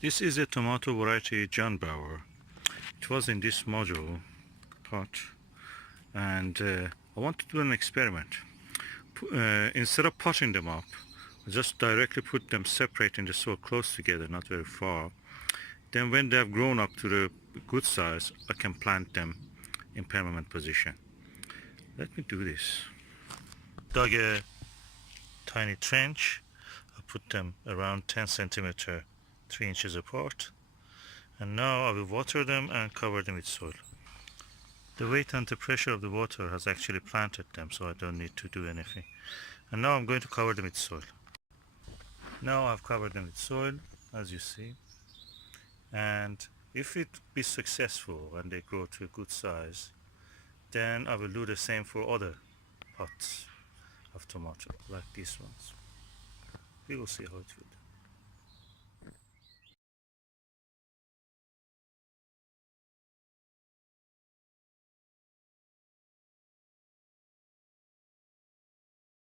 This is a tomato variety John Bauer. It was in this module pot, and I want to do an experiment. Instead of potting them up, I just directly put them separate in the soil close together, not very far. Then when they have grown up to the good size, I can plant them in permanent position. Let me do this. Dug a tiny trench. I put them around 10 centimeter, 3 inches apart. And now I will water them and cover them with soil. The weight and the pressure of the water has actually planted them, so I don't need to do anything. And now I'm going to cover them with soil. Now I've covered them with soil, as you see. And if it be successful and they grow to a good size, then I will do the same for other pots of tomato, like these ones. We will see how it will do.